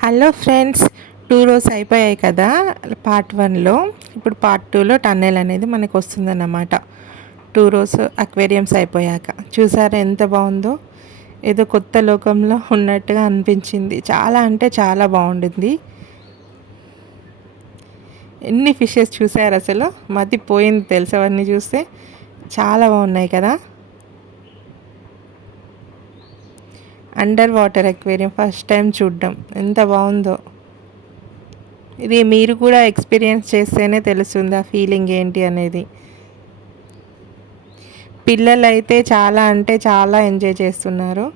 Hello friends, 2 రోజు అయిపోయాయి కదా పార్ట్ 1లో. ఇప్పుడు పార్ట్ 2లో టన్నెల్ అనేది మనకు వస్తుందన్నమాట. 2 రోజు అక్వేరియంస్ అయిపోయాక చూసారా ఎంత బాగుందో. ఏదో కొత్త లోకంలో ఉన్నట్టుగా అనిపించింది. చాలా అంటే చాలా బాగుండింది. ఎన్ని ఫిషెస్ చూసారు, అసలు మతిపోయింది తెలుసు అవన్నీ చూస్తే. చాలా బాగున్నాయి కదా. Under water aquarium first time చూడడం ఎంత బాగుందో. ఇది మీరు కూడా ఎక్స్పీరియన్స్ చేస్తేనే తెలుస్తుంది ఆ ఫీలింగ్ ఏంటి అనేది. పిల్లలు అయితే చాలా అంటే చాలా ఎంజాయ్ చేస్తున్నారు.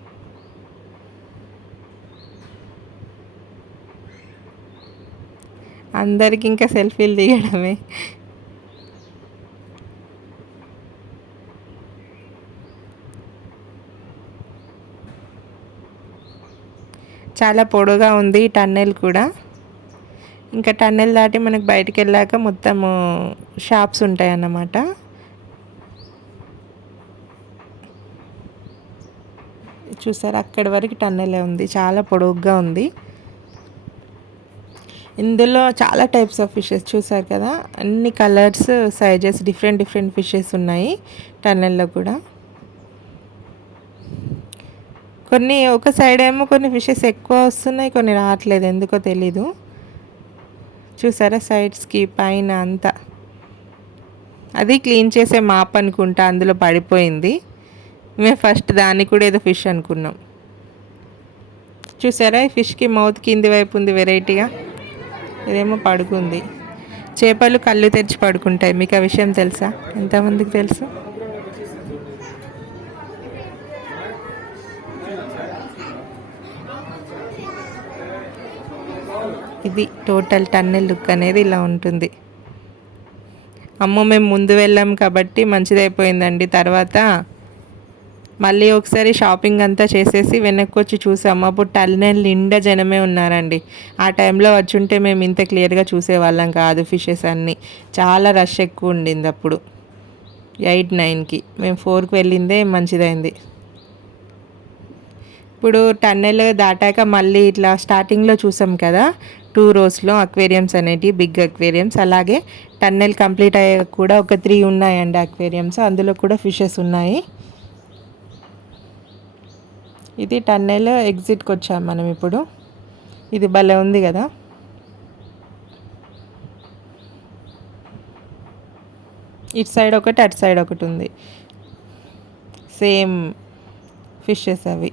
అందరికి ఇంకా సెల్ఫీలు దిగడమే. చాలా పొడుగా ఉంది ఈ టన్నెల్ కూడా. ఇంకా టన్నెల్ దాటి మనకు బయటికి వెళ్ళాక మొత్తము షాప్స్ ఉంటాయి అన్నమాట. చూసారా, అక్కడి వరకు టన్నెలే ఉంది, చాలా పొడుగ్గా ఉంది. ఇందులో చాలా టైప్స్ ఆఫ్ ఫిషెస్ చూసారు కదా. అన్ని colours, sizes, different different fishes ఉన్నాయి టన్నెల్లో కూడా. కొన్ని ఒక సైడ్ ఏమో కొన్ని ఫిషెస్ ఎక్కువ వస్తున్నాయి, కొన్ని రావట్లేదు, ఎందుకో తెలీదు. చూసారా సైడ్స్కి పైన అంతా. అది క్లీన్ చేసే మాప్ అనుకుంటా, అందులో పడిపోయింది. మేము ఫస్ట్ దాన్ని కూడా ఏదో ఫిష్ అనుకున్నాం. చూసారా ఈ ఫిష్కి మౌత్ కింది వైపు ఉంది వెరైటీగా. ఇదేమో పడుకుంది. చేపలు కళ్ళు తెరిచి పడుకుంటాయి, మీకు ఆ విషయం తెలుసా? ఎంతమందికి తెలుసు? ఇది టోటల్ టన్నెల్ లుక్ అనేది ఇలా ఉంటుంది. అమ్మో, మేము ముందు వెళ్ళాం కాబట్టి మంచిదైపోయిందండి. తర్వాత మళ్ళీ ఒకసారి షాపింగ్ అంతా చేసేసి వెనక్కి వచ్చి చూసాము. అప్పుడు టన్నెల్ నిండా జనమే ఉన్నారండి. ఆ టైంలో వచ్చి ఉంటే మేము ఇంత క్లియర్గా చూసేవాళ్ళం కాదు. ఫిషెస్ అన్నీ చాలా రష్ ఎక్కువ ఉండింది అప్పుడు. 8-9కి మేము 4కి వెళ్ళిందే మంచిదైంది. ఇప్పుడు టన్నెల్ దాటాక మళ్ళీ ఇట్లా స్టార్టింగ్లో చూసాం కదా 2 రోస్లో అక్వేరియంస్ అనేటివి, బిగ్ అక్వేరియంస్. అలాగే టన్నెల్ కంప్లీట్ అయ్యాక కూడా ఒక 3 ఉన్నాయండి అక్వేరియంస్, అందులో కూడా ఫిషెస్ ఉన్నాయి. ఇది టన్నెల్ ఎగ్జిట్కి వచ్చాం మనం ఇప్పుడు. ఇది భలే ఉంది కదా. ఇటు సైడ్ ఒకటి, అటు సైడ్ ఒకటి ఉంది, సేమ్ ఫిషెస్ అవి.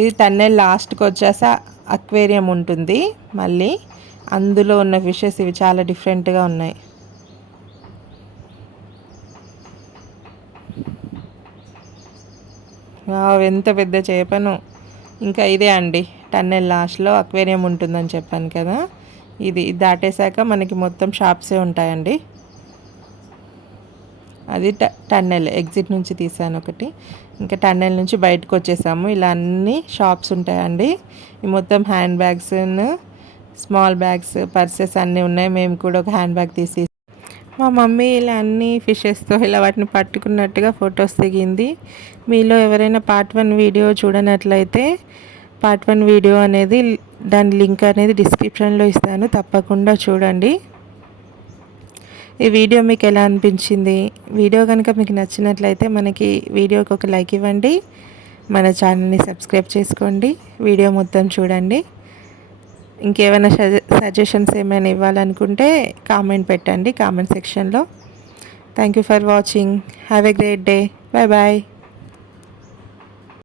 ఇది టన్నెల్ లాస్ట్కి వచ్చేసా అక్వేరియం ఉంటుంది మళ్ళీ. అందులో ఉన్న ఫిషెస్ ఇవి చాలా డిఫరెంట్గా ఉన్నాయి. ఎంత పెద్ద చేపను. ఇంకా ఇదే అండి టన్నెల్ లాస్ట్లో అక్వేరియం ఉంటుందని చెప్పాను కదా. ఇది దాటేశాక మనకి మొత్తం షాప్సే ఉంటాయండి. అది టన్నెల్ ఎగ్జిట్ నుంచి తీసాను ఒకటి. ఇంకా టన్నెల్ నుంచి బయటకు వచ్చేసాము. ఇలా అన్ని షాప్స్ ఉంటాయండి. ఈ మొత్తం hand bags, small bags, purses అన్నీ ఉన్నాయి. మేము కూడా ఒక హ్యాండ్ బ్యాగ్ తీసి, మా మమ్మీ ఇలా అన్ని ఫిషెస్తో ఇలా వాటిని పట్టుకున్నట్టుగా ఫొటోస్ దిగింది. మీలో ఎవరైనా పార్ట్ 1 వీడియో చూడనట్లయితే పార్ట్ 1 వీడియో అనేది, దాని లింక్ అనేది డిస్క్రిప్షన్లో ఇస్తాను, తప్పకుండా చూడండి. ఈ వీడియో మీకు ఎలా అనిపించింది? వీడియో కనుక మీకు నచ్చినట్లయితే మనకి వీడియోకి ఒక లైక్ ఇవ్వండి, మన ఛానల్ని సబ్స్క్రైబ్ చేసుకోండి, వీడియో మొత్తం చూడండి. ఇంకేమైనా సజెషన్స్ ఏమైనా ఇవ్వాలనుకుంటే కామెంట్ పెట్టండి కామెంట్ సెక్షన్లో. Thank you for watching. Have a great day. Bye bye.